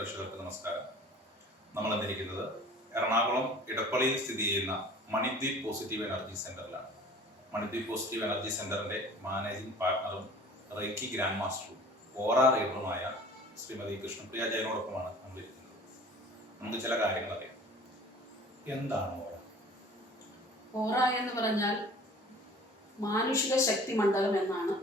പ്രേക്ഷകർക്ക് നമസ്കാരം. നമ്മൾ എന്നിരിക്കുന്നത് എറണാകുളം ഇടപ്പള്ളിയിൽ സ്ഥിതി ചെയ്യുന്ന മണിദ്വീപ് പോസിറ്റീവ് എനർജി സെന്ററിലാണ്. മണിദ്വീപ് പോസിറ്റീവ് എനർജി സെന്ററിന്റെ മാനേജിംഗ് പാർട്ണറും റൈക്കി ഗ്രാൻഡ് മാസ്റ്ററും ഓറ റീഡറുമായ ശ്രീമതി കൃഷ്ണപ്രിയ ജയനോടൊപ്പമാണ് നമ്മൾ ഇരിക്കുന്നത് നമുക്ക് ചില കാര്യങ്ങൾ അറിയാം. എന്താണ് ഓറ? ഓറ എന്ന് പറഞ്ഞാൽ മാനുഷിക ശക്തി മണ്ഡലം എന്നാണ്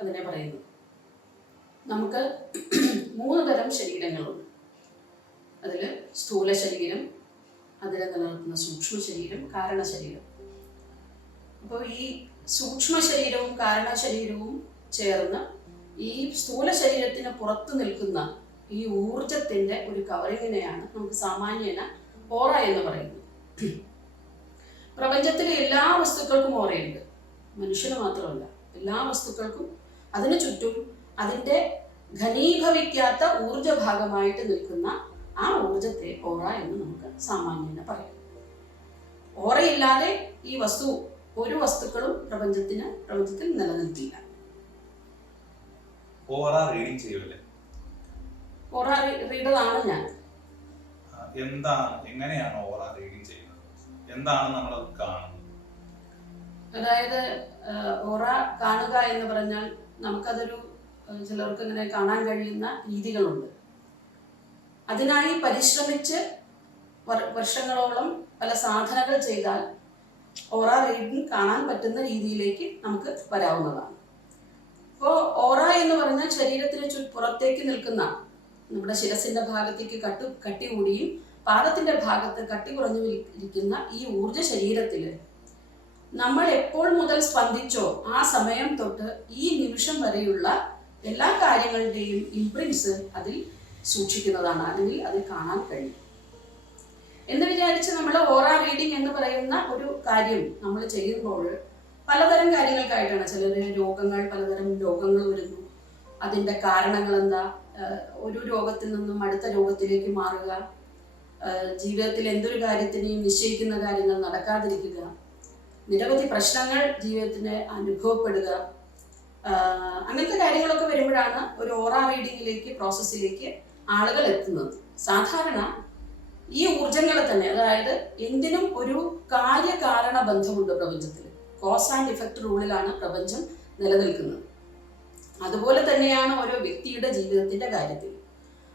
അതിനെ പറയുന്നത്. നമുക്ക് മൂന്ന് തരം ശരീരങ്ങളുണ്ട്. അതിൽ സ്ഥൂല ശരീരം അതിനെ നിലനിർത്തുന്ന സൂക്ഷ്മ ശരീരം കാരണ ശരീരം അപ്പോൾ ഈ സൂക്ഷ്മ ശരീരവും കാരണ ശരീരവും ചേർന്ന് ഈ സ്ഥൂല ശരീരത്തിന് പുറത്തു നിൽക്കുന്ന ഈ ഊർജത്തിന്റെ ഒരു കവറിങ്ങിനെയാണ് നമുക്ക് സാമാന്യേന ഓറ എന്ന് പറയുന്നത്. പ്രപഞ്ചത്തിലെ എല്ലാ വസ്തുക്കൾക്കും ഓറയുണ്ട്. മനുഷ്യന് മാത്രമല്ല എല്ലാ വസ്തുക്കൾക്കും അതിനു ചുറ്റും അതിന്റെ ഘനീഭവിക്കാത്ത ഊർജ ഭാഗമായിട്ട് നിൽക്കുന്ന ആ ഊർജത്തെ ഓറ എന്ന് നമുക്ക് സാമാന്യം പറയാം. ഓറയില്ലാതെ ഈ വസ്തു ഒരു വസ്തുക്കളും പ്രപഞ്ചത്തിന് പ്രപഞ്ചത്തിൽ നിലനിൽക്കില്ല. ഓറ റീഡിങ് ചെയ്യുമല്ലേ ഓറ റീഡറാണ് ഞാൻ. എന്താണ് എങ്ങനെയാണ് ഓറ റീഡിങ് ചെയ്യുന്നത്? എന്താണ് നമ്മൾ കാണുന്നത്? അതായത് ഓറ കാണുക എന്ന് പറഞ്ഞാൽ നമുക്കതൊരു ചിലർക്ക് ഇങ്ങനെ കാണാൻ കഴിയുന്ന രീതികളുണ്ട്. അതിനായി പരിശ്രമിച്ച് വർഷങ്ങളോളം പല സാധനകൾ ചെയ്താൽ ഓറ റീഡിങ് കാണാൻ പറ്റുന്ന രീതിയിലേക്ക് നമുക്ക് വരാവുന്നതാണ്. അപ്പോൾ ഓറ എന്ന് പറഞ്ഞാൽ ശരീരത്തിന് ചു പുറത്തേക്ക് നിൽക്കുന്ന നമ്മുടെ ശിരസിന്റെ ഭാഗത്തേക്ക് കട്ടു കട്ടി കൂടിയും പാദത്തിന്റെ ഭാഗത്ത് കട്ടി കുറഞ്ഞു ഇരിക്കുന്ന ഈ ഊർജ ശരീരത്തിൽ നമ്മൾ എപ്പോൾ മുതൽ സ്പന്ദിച്ചോ ആ സമയം തൊട്ട് ഈ നിമിഷം വരെയുള്ള എല്ലാ കാര്യങ്ങളുടെയും ഇംപ്രിൻസ് അതിൽ സൂക്ഷിക്കുന്നതാണ്. അല്ലെങ്കിൽ അതിൽ കാണാൻ കഴിയും. എന്ന് വിചാരിച്ച് നമ്മൾ ഓറ റീഡിംഗ് എന്ന് പറയുന്ന ഒരു കാര്യം നമ്മൾ ചെയ്യുമ്പോൾ പലതരം കാര്യങ്ങൾക്കായിട്ടാണ്. ചിലർ രോഗങ്ങൾ പലതരം രോഗങ്ങൾ വരുന്നു. അതിന്റെ കാരണങ്ങൾ എന്താ? ഒരു രോഗത്തിൽ നിന്നും അടുത്ത രോഗത്തിലേക്ക് മാറുക. ജീവിതത്തിൽ എന്തൊരു കാര്യത്തിനെയും നിശ്ചയിക്കുന്ന കാര്യങ്ങൾ നടക്കാതിരിക്കുക. നിരവധി പ്രശ്നങ്ങൾ ജീവിതത്തിന് അനുഭവപ്പെടുക. അങ്ങനത്തെ കാര്യങ്ങളൊക്കെ വരുമ്പോഴാണ് ഒരു ഓറ റീഡിങ്ങിലേക്ക് പ്രോസസ്സിലേക്ക് ആളുകൾ എത്തുന്നത്. സാധാരണ ഈ ഊർജങ്ങളെ തന്നെ അതായത് എന്തിനും ഒരു കാര്യകാരണ ബന്ധമുണ്ട് പ്രപഞ്ചത്തിൽ. കോസ് ആൻഡ് ഇഫക്റ്റ് റൂളിലാണ് പ്രപഞ്ചം നിലനിൽക്കുന്നത്. അതുപോലെ തന്നെയാണ് ഓരോ വ്യക്തിയുടെ ജീവിതത്തിന്റെ കാര്യത്തിൽ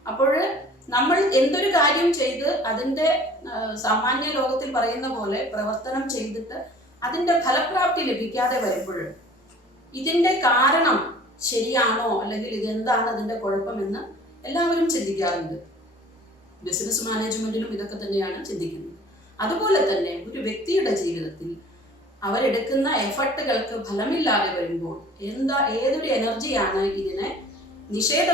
അപ്പോൾ നമ്മൾ എന്തൊരു കാര്യം ചെയ്ത് അതിന്റെ സാമാന്യ ലോകത്തിൽ പറയുന്ന പോലെ പ്രവർത്തനം ചെയ്തിട്ട് അതിന്റെ ഫലപ്രാപ്തി ലഭിക്കാതെ വരുമ്പോൾ ഇതിന്റെ കാരണം ശരിയാണോ അല്ലെങ്കിൽ ഇതെന്താണ് അതിന്റെ കുഴപ്പമെന്ന് എല്ലാവരും ചിന്തിക്കാറുണ്ട്. ബിസിനസ് മാനേജ്മെന്റിലും ഇതൊക്കെ തന്നെയാണ് ചിന്തിക്കുന്നത്. അതുപോലെ തന്നെ ഒരു വ്യക്തിയുടെ ജീവിതത്തിൽ അവരെടുക്കുന്ന എഫർട്ടുകൾക്ക് ഫലമില്ലാതെ വരുമ്പോൾ എന്താ ഏതൊരു എനർജിയാണ് ഇതിനെ നിഷേധ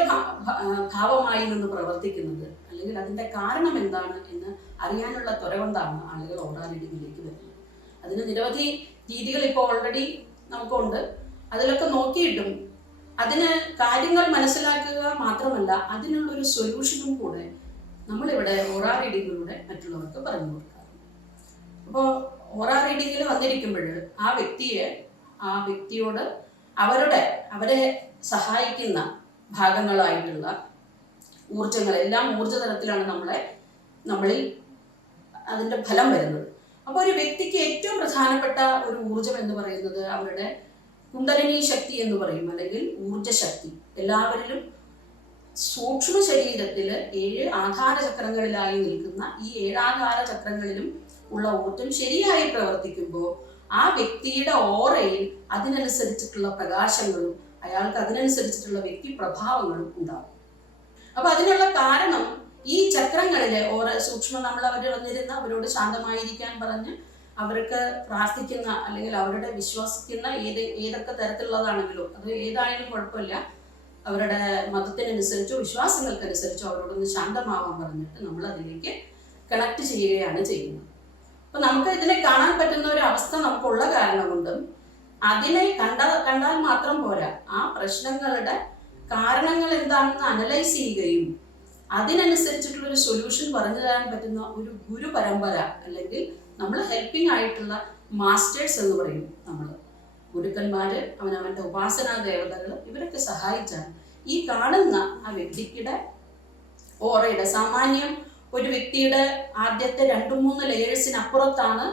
ഭാവമായി നിന്ന് പ്രവർത്തിക്കുന്നത്? അല്ലെങ്കിൽ അതിന്റെ കാരണം എന്താണ് എന്ന് അറിയാനുള്ള ത്വര കൊണ്ടാണ് ആളുകൾ ഓടാനിടുന്നിലേക്ക് വരുന്നത്. അതിന് നിരവധി രീതികൾ ഇപ്പോൾ ഓൾറെഡി നമുക്കുണ്ട്. അതിലൊക്കെ നോക്കിയിട്ടും അതിന് കാര്യങ്ങൾ മനസ്സിലാക്കുക മാത്രമല്ല അതിനുള്ള ഒരു സൊല്യൂഷനും കൂടെ നമ്മളിവിടെ ഓറ റീഡിങ്ങിലൂടെ മറ്റുള്ളവർക്ക് പറഞ്ഞു കൊടുക്കാറുണ്ട് അപ്പോൾ ഓറ റീഡിങ്ങിൽ വന്നിരിക്കുമ്പോൾ ആ വ്യക്തിയെ ആ വ്യക്തിയോട് അവരുടെ അവരെ സഹായിക്കുന്ന ഭാഗങ്ങളായിട്ടുള്ള ഊർജങ്ങൾ എല്ലാം ഊർജ തലത്തിലാണ് നമ്മളെ നമ്മളിൽ അതിന്റെ ഫലം വരുന്നത്. അപ്പോൾ ഒരു വ്യക്തിക്ക് ഏറ്റവും പ്രധാനപ്പെട്ട ഒരു ഊർജം എന്ന് പറയുന്നത് അവരുടെ കുണ്ടലിനി ശക്തി എന്ന് പറയും അല്ലെങ്കിൽ ഊർജശക്തി. എല്ലാവരിലും സൂക്ഷ്മ ശരീരത്തിൽ ഏഴ് ആധാര ചക്രങ്ങളിലായി നിൽക്കുന്ന ഈ ഏഴാധാര ചക്രങ്ങളിലും ഉള്ള ഊർജം ശരിയായി പ്രവർത്തിക്കുമ്പോൾ ആ വ്യക്തിയുടെ ഓറയിൽ അതിനനുസരിച്ചിട്ടുള്ള പ്രകാശങ്ങളും അയാൾക്ക് അതിനനുസരിച്ചിട്ടുള്ള വ്യക്തി പ്രഭാവങ്ങളും ഉണ്ടാകും. അപ്പൊ അതിനുള്ള കാരണം ഈ ചക്രങ്ങളിലെ ഓരോ സൂക്ഷ്മ നമ്മൾ അവർ വന്നിരുന്ന അവരോട് ശാന്തമായിരിക്കാൻ പറഞ്ഞ് അവർക്ക് പ്രാർത്ഥിക്കുന്ന അല്ലെങ്കിൽ അവരുടെ വിശ്വസിക്കുന്ന ഏത് ഏതൊക്കെ തരത്തിലുള്ളതാണെങ്കിലും അത് ഏതായാലും കുഴപ്പമില്ല. അവരുടെ മതത്തിനനുസരിച്ചോ വിശ്വാസങ്ങൾക്കനുസരിച്ചോ അവരോടൊന്ന് ശാന്തമാവാൻ പറഞ്ഞിട്ട് നമ്മൾ അതിലേക്ക് കണക്ട് ചെയ്യുകയാണ് ചെയ്യുന്നത്. അപ്പൊ നമുക്ക് ഇതിനെ കാണാൻ പറ്റുന്ന ഒരു അവസ്ഥ നമുക്കുള്ള കാരണം കൊണ്ടും അതിനെ കണ്ട കണ്ടാൽ മാത്രം പോരാ. ആ പ്രശ്നങ്ങളുടെ കാരണങ്ങൾ എന്താണെന്ന് അനലൈസ് ചെയ്യുകയും അതിനനുസരിച്ചിട്ടുള്ള ഒരു സൊല്യൂഷൻ പറഞ്ഞു തരാൻ പറ്റുന്ന ഒരു ഗുരു പരമ്പര അല്ലെങ്കിൽ നമ്മൾ ഹെൽപ്പിംഗ് ആയിട്ടുള്ള മാസ്റ്റേഴ്സ് എന്ന് പറയും നമ്മൾ ഗുരുക്കന്മാര് അവനവന്റെ ഉപാസനാ ദേവതകൾ ഇവരൊക്കെ സഹായിച്ചാണ്. ഈ കാണുന്ന ആ വ്യക്തിയുടെ ഓറയുടെ സാമാന്യം ഒരു വ്യക്തിയുടെ ആദ്യത്തെ രണ്ടു മൂന്ന് ലെയേഴ്സിനപ്പുറത്താണ്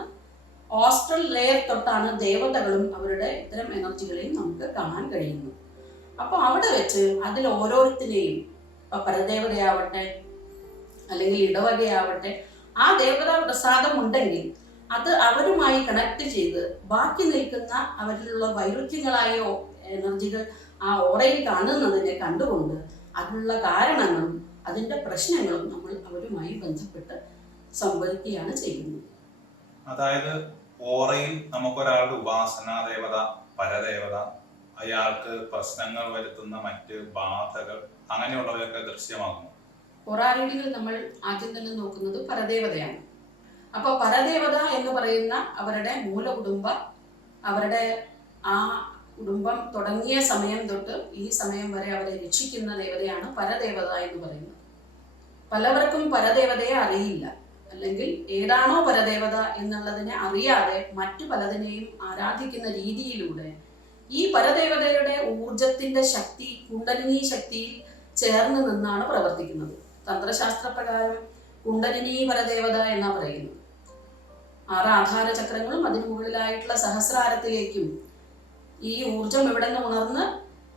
ഓസ്ട്രൽ ലെയർ തൊട്ടാണ് ദേവതകളും അവരുടെ ഇത്തരം എനർജികളെയും നമുക്ക് കാണാൻ കഴിയുന്നു അപ്പോൾ അവിടെ വെച്ച് അതിൽ ഓരോരുത്തരെയും ഇപ്പം പരദേവതയാവട്ടെ അല്ലെങ്കിൽ ഇടവകയാവട്ടെ ആ ദേവതാ പ്രസാദം ഉണ്ടെങ്കിൽ അത് അവരുമായി കണക്ട് ചെയ്ത് ബാക്കി നിൽക്കുന്ന അവരിലുള്ള വൈരുദ്ധ്യങ്ങളായ എനർജികൾ ആ ഓറയിൽ കാണുന്നതിനെ കണ്ടുകൊണ്ട് അതിനുള്ള കാരണങ്ങളും അതിന്റെ പ്രശ്നങ്ങളും നമ്മൾ അവരുമായി ബന്ധപ്പെട്ട് സംവദിക്കുകയാണ് ചെയ്യുന്നത്. അതായത് ഓറയിൽ നമുക്കൊരാളുടെ ഉപാസനാ ദേവത പരദേവത അയാൾക്ക് പ്രശ്നങ്ങൾ വരുത്തുന്ന മറ്റ് ബാധകൾ അങ്ങനെയുള്ളവയൊക്കെ ദൃശ്യമാകുന്നു പൊറാരീഡികൾ നമ്മൾ ആദ്യം തന്നെ നോക്കുന്നത് പരദേവതയാണ്. അപ്പോൾ പരദേവത എന്ന് പറയുന്ന അവരുടെ മൂല മൂലകുടുംബ അവരുടെ ആ കുടുംബം തുടങ്ങിയ സമയം തൊട്ട് ഈ സമയം വരെ അവരെ രക്ഷിക്കുന്ന ദേവതയാണ് പരദേവത എന്ന് പറയുന്നത്. പലവർക്കും പരദേവതയെ അറിയില്ല. അല്ലെങ്കിൽ ഏതാണോ പരദേവത എന്നുള്ളതിനെ അറിയാതെ മറ്റു പലതിനെയും ആരാധിക്കുന്ന രീതിയിലൂടെ ഈ പരദേവതയുടെ ഊർജത്തിന്റെ ശക്തി കുണ്ടലിനി ശക്തിയിൽ ചേർന്ന് നിന്നാണ് പ്രവർത്തിക്കുന്നത്. തന്ത്രശാസ്ത്ര പ്രകാരം കുണ്ടലിനി പരദേവത എന്നാ പറയുന്നത് ആറ് ആധാര ചക്രങ്ങളും അതിന് മുകളിലായിട്ടുള്ള സഹസ്രാരത്തിലേക്കും ഈ ഊർജം എവിടെ നിന്ന് ഉണർന്ന്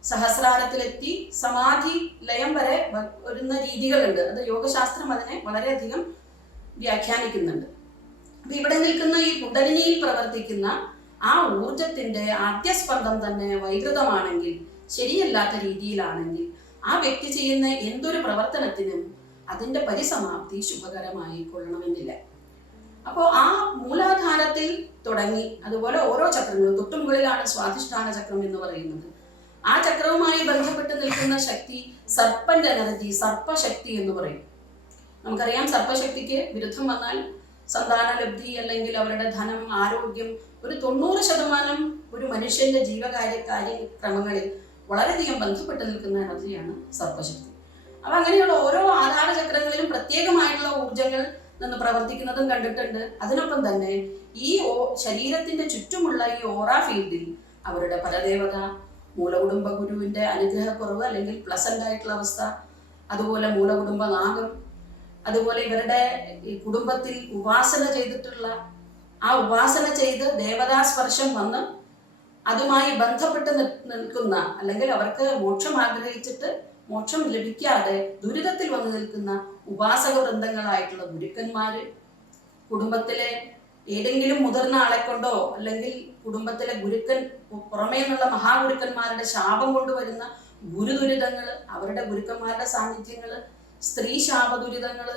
സഹസ്രാരത്തിലെത്തി സമാധി ലയം വരെ വരുന്ന രീതികളുണ്ട്. അത് യോഗശാസ്ത്രം അതിനെ വളരെയധികം വ്യാഖ്യാനിക്കുന്നുണ്ട്. അപ്പൊ ഇവിടെ നിൽക്കുന്ന ഈ കുണ്ടലിനിയിൽ പ്രവർത്തിക്കുന്ന ആ ഊർജത്തിന്റെ ആദ്യസ്പന്ദം തന്നെ വൈകൃതമാണെങ്കിൽ ശരിയല്ലാത്ത രീതിയിലാണെങ്കിൽ ആ വ്യക്തി ചെയ്യുന്ന എന്തൊരു പ്രവർത്തനത്തിനും അതിന്റെ പരിസമാപ്തി ശുഭകരമായി കൊള്ളണമെന്നില്ല. അപ്പോൾ ആ മൂലാധാരത്തിൽ തുടങ്ങി അതുപോലെ ഓരോ ചക്രങ്ങളും തൊട്ടുമുകളിലാണ് സ്വാധിഷ്ഠാന ചക്രം എന്ന് പറയുന്നത്. ആ ചക്രവുമായി ബന്ധപ്പെട്ട് നിൽക്കുന്ന ശക്തി സർപ്പന്റെ എനർജി സർപ്പശക്തി എന്ന് പറയും. നമുക്കറിയാം സർപ്പശക്തിക്ക് വിരുദ്ധം വന്നാൽ സന്താനലബ്ധി അല്ലെങ്കിൽ അവരുടെ ധനം ആരോഗ്യം ഒരു തൊണ്ണൂറ് ശതമാനം ഒരു മനുഷ്യന്റെ ജീവകാര്യ കാര്യക്രമങ്ങളിൽ വളരെയധികം ബന്ധപ്പെട്ട് നിൽക്കുന്ന എനർജിയാണ് സർപ്പശക്തി. അപ്പൊ അങ്ങനെയുള്ള ഓരോ ആധാര ചക്രങ്ങളിലും പ്രത്യേകമായിട്ടുള്ള ഊർജങ്ങൾ നിന്ന് പ്രവർത്തിക്കുന്നതും കണ്ടിട്ടുണ്ട്. അതിനൊപ്പം തന്നെ ഈ ശരീരത്തിന്റെ ചുറ്റുമുള്ള ഈ ഓറ ഫീൽഡിൽ അവരുടെ പരദേവത മൂലകുടുംബ ഗുരുവിന്റെ അനുഗ്രഹക്കുറവ് അല്ലെങ്കിൽ പ്ലസന്റ് ആയിട്ടുള്ള അവസ്ഥ അതുപോലെ മൂലകുടുംബ നാഗം അതുപോലെ ഇവരുടെ ഈ കുടുംബത്തിൽ ഉപാസന ചെയ്തിട്ടുള്ള ആ ഉപാസന ചെയ്ത് ദേവതാസ്പർശം വന്ന് അതുമായി ബന്ധപ്പെട്ട് നിൽക്കുന്ന അല്ലെങ്കിൽ അവർക്ക് മോക്ഷം ആഗ്രഹിച്ചിട്ട് മോക്ഷം ലഭിക്കാതെ ദുരിതത്തിൽ വന്നു നിൽക്കുന്ന ഉപാസക വൃന്ദങ്ങളായിട്ടുള്ള ഗുരുക്കന്മാര് കുടുംബത്തിലെ ഏതെങ്കിലും മുതിർന്ന ആളെ കൊണ്ടോ അല്ലെങ്കിൽ കുടുംബത്തിലെ ഗുരുക്കൻ പുറമേ നിന്നുള്ള മഹാഗുരുക്കന്മാരുടെ ശാപം കൊണ്ടുവരുന്ന ഗുരുദുരിതങ്ങൾ അവരുടെ ഗുരുക്കന്മാരുടെ സാന്നിധ്യങ്ങൾ സ്ത്രീ ശാപദുരിതങ്ങൾ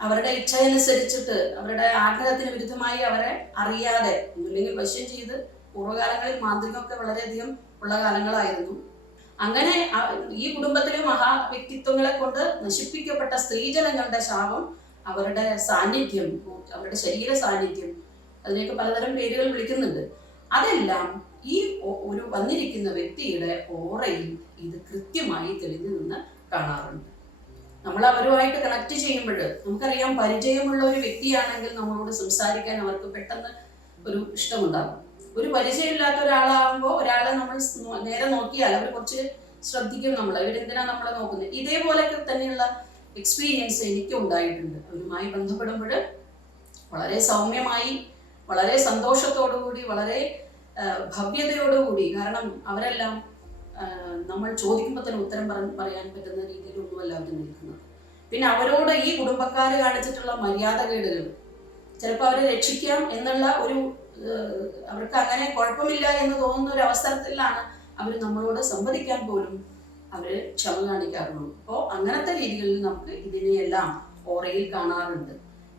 അവരുടെ ഇച്ഛയനുസരിച്ചിട്ട് അവരുടെ ആഗ്രഹത്തിന് വിരുദ്ധമായി അവരെ അറിയാതെ ഒന്നില്ലെങ്കിൽ വശ്യം ചെയ്ത് പൂർവകാലങ്ങളിൽ മാന്ത്രികമൊക്കെ വളരെയധികം ഉള്ള കാലങ്ങളായിരുന്നു. അങ്ങനെ ഈ കുടുംബത്തിലെ മഹാ വ്യക്തിത്വങ്ങളെ കൊണ്ട് നശിപ്പിക്കപ്പെട്ട സ്ത്രീജനങ്ങളുടെ ശാപം അവരുടെ സാന്നിധ്യം അവരുടെ ശരീര സാന്നിധ്യം അതിനെയൊക്കെ പലതരം പേരുകൾ വിളിക്കുന്നുണ്ട്. അതെല്ലാം ഈ ഒരു വന്നിരിക്കുന്ന വ്യക്തിയുടെ ഓറയിൽ ഇത് കൃത്യമായി തെളിഞ്ഞു നിന്ന് കാണാറുണ്ട്. നമ്മൾ അവരുമായിട്ട് കണക്ട് ചെയ്യുമ്പോൾ നമുക്കറിയാം പരിചയമുള്ള ഒരു വ്യക്തിയാണെങ്കിൽ നമ്മളോട് സംസാരിക്കാൻ അവർക്ക് പെട്ടെന്ന് ഒരു ഇഷ്ടമുണ്ടാകും. ഒരു പരിചയമില്ലാത്ത ഒരാളാകുമ്പോൾ ഒരാളെ നമ്മൾ നേരെ നോക്കിയാൽ അവർ കുറച്ച് ശ്രദ്ധിക്കും നമ്മൾ ഇവരെന്തിനാ നമ്മളെ നോക്കുന്നത്? ഇതേപോലെയൊക്കെ തന്നെയുള്ള എക്സ്പീരിയൻസ് എനിക്ക് ഉണ്ടായിട്ടുണ്ട്. അവരുമായി ബന്ധപ്പെടുമ്പോൾ വളരെ സൗമ്യമായി വളരെ സന്തോഷത്തോടു കൂടി വളരെ ഭവ്യതയോടുകൂടി കാരണം അവരെല്ലാം നമ്മൾ ചോദിക്കുമ്പോൾ തന്നെ ഉത്തരം പറ പറയാൻ പറ്റുന്ന രീതിയിലൊന്നുമല്ല അവർ നിൽക്കുന്നത്. പിന്നെ അവരോട് ഈ കുടുംബക്കാർ കാണിച്ചിട്ടുള്ള മര്യാദ കേടുകൾ ചിലപ്പോൾ അവരെ രക്ഷിക്കാം എന്നുള്ള ഒരു അവർക്ക് അങ്ങനെ കുഴപ്പമില്ല എന്ന് തോന്നുന്ന ഒരു അവസരത്തിലാണ് അവർ നമ്മളോട് സംവദിക്കാൻ പോലും അവർ ക്ഷമ കാണിക്കാറുള്ളൂ. അപ്പോൾ അങ്ങനത്തെ രീതികളിൽ നമുക്ക് ഇതിനെയെല്ലാം ഓറയിൽ കാണാറുണ്ട്.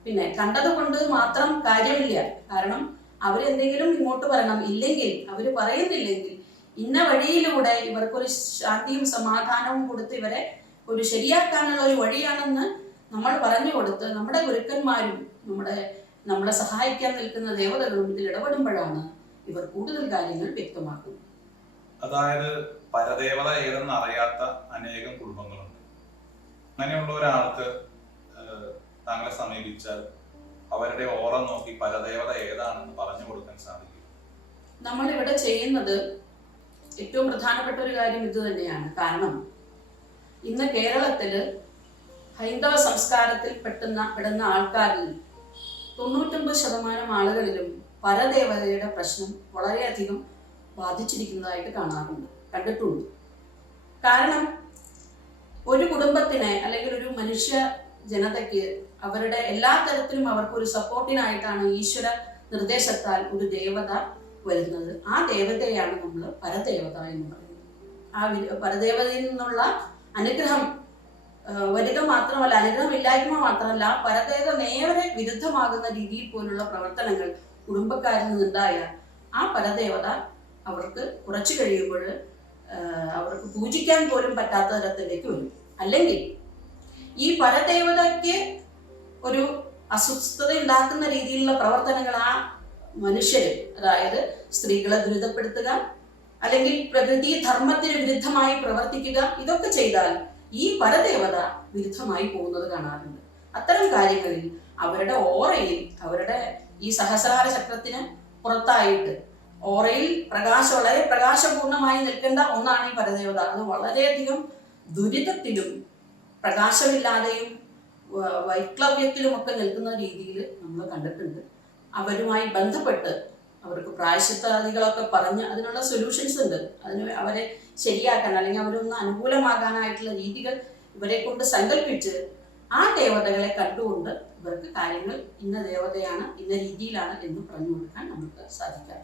പിന്നെ കണ്ടത് കൊണ്ട് മാത്രം കാര്യമില്ല. കാരണം അവരെന്തെങ്കിലും ഇങ്ങോട്ട് പറയണം ഇല്ലെങ്കിൽ അവർ പറയുന്നില്ലെങ്കിൽ ഇന്ന വഴിയിലൂടെ ഇവർക്കൊരു ശാന്തിയും സമാധാനവും കൊടുത്ത് ഇവരെ ഒരു ശരിയാക്കാനുള്ള ഒരു വഴിയാണെന്ന് നമ്മൾ പറഞ്ഞു കൊടുത്ത് നമ്മുടെ ഗുരുക്കന്മാരും നമ്മുടെ നമ്മളെ സഹായിക്കാൻ നിൽക്കുന്ന ദേവതകളും ഇതിൽ ഇടപെടുമ്പോഴാണ് ഇവർ കൂടുതൽ കാര്യങ്ങൾ വ്യക്തമാക്കുന്നത്. അതായത് പരദേവത ഏതെന്ന് അറിയാത്ത അനേകം കുടുംബങ്ങളുണ്ട്. അങ്ങനെയുള്ള ഒരാൾക്ക് താങ്കളെ സമീപിച്ചാൽ അവരുടെ ഓറ നോക്കി പരദേവത ഏതാണെന്ന് പറഞ്ഞു കൊടുക്കാൻ സാധിക്കും. നമ്മളിവിടെ ചെയ്യുന്നത് ഏറ്റവും പ്രധാനപ്പെട്ട ഒരു കാര്യം ഇത് തന്നെയാണ്. കാരണം ഇന്ന് കേരളത്തിൽ ഹൈന്ദവ സംസ്കാരത്തിൽ പെട്ടുന്ന പെടുന്ന ആൾക്കാരിൽ തൊണ്ണൂറ്റൊമ്പത് ശതമാനം ആളുകളിലും പരദേവതയുടെ പ്രശ്നം വളരെയധികം ബാധിച്ചിരിക്കുന്നതായിട്ട് കാണാറുണ്ട് കണ്ടിട്ടുണ്ട്. കാരണം ഒരു കുടുംബത്തിനെ അല്ലെങ്കിൽ ഒരു മനുഷ്യ ജനതയ്ക്ക് അവരുടെ എല്ലാ തരത്തിലും അവർക്ക് അവർക്കൊരു സപ്പോർട്ടിനായിട്ടാണ് ഈശ്വര നിർദ്ദേശത്താൽ ഒരു ദേവത വരുന്നത്. ആ ദേവതയാണ് നമ്മൾ പരദേവത എന്ന് പറയുന്നത്. ആ പരദേവതയിൽ നിന്നുള്ള അനുഗ്രഹം വരിക മാത്രമല്ല അനുഗ്രഹമില്ലായ്മ മാത്രമല്ല പരദേവ നേരെ വിരുദ്ധമാകുന്ന രീതിയിൽ പോലുള്ള പ്രവർത്തനങ്ങൾ കുടുംബക്കാരിൽ നിന്നുണ്ടായാൽ ആ പരദേവത അവർക്ക് കുറച്ചു കഴിയുമ്പോൾ അവർക്ക് പൂജിക്കാൻ പോലും പറ്റാത്ത തരത്തിലേക്ക് വരും. അല്ലെങ്കിൽ ഈ പരദേവതയ്ക്ക് ഒരു അസ്വസ്ഥത ഉണ്ടാക്കുന്ന രീതിയിലുള്ള പ്രവർത്തനങ്ങൾ ആ മനുഷ്യര് അതായത് സ്ത്രീകളെ ദുരിതപ്പെടുത്തുക അല്ലെങ്കിൽ പ്രകൃതി ധർമ്മത്തിന് വിരുദ്ധമായി പ്രവർത്തിക്കുക ഇതൊക്കെ ചെയ്താൽ ഈ പരദേവത വിരുദ്ധമായി പോകുന്നത് കാണാറുണ്ട്. അത്തരം കാര്യങ്ങളിൽ അവരുടെ ഓറയിൽ അവരുടെ ഈ സഹസ്രാര ചക്രത്തിന് പുറത്തായിട്ട് ഓറയിൽ പ്രകാശം വളരെ പ്രകാശപൂർണമായി നിൽക്കേണ്ട ഒന്നാണ് ഈ പരദേവത. അത് വളരെയധികം ദുരിതത്തിലും പ്രകാശമില്ലാതെയും വൈക്ലവ്യത്തിലും ഒക്കെ നിൽക്കുന്ന രീതിയിൽ നമ്മൾ കണ്ടിട്ടുണ്ട്. അവരുമായി ബന്ധപ്പെട്ട് അവർക്ക് പ്രായശിത്താദികളൊക്കെ പറഞ്ഞ് അതിനുള്ള സൊല്യൂഷൻസ് ഉണ്ട്. അതിന് അവരെ ശരിയാക്കാൻ അല്ലെങ്കിൽ അവരൊന്ന് അനുകൂലമാകാനായിട്ടുള്ള രീതികൾ ഇവരെ കൊണ്ട് സങ്കല്പിച്ച് ആ ദേവതകളെ കണ്ടുകൊണ്ട് ഇവർക്ക് കാര്യങ്ങൾ ഇന്ന ദേവതയാണ് ഇന്ന രീതിയിലാണ് എന്ന് പറഞ്ഞു കൊടുക്കാൻ നമുക്ക് സാധിക്കാം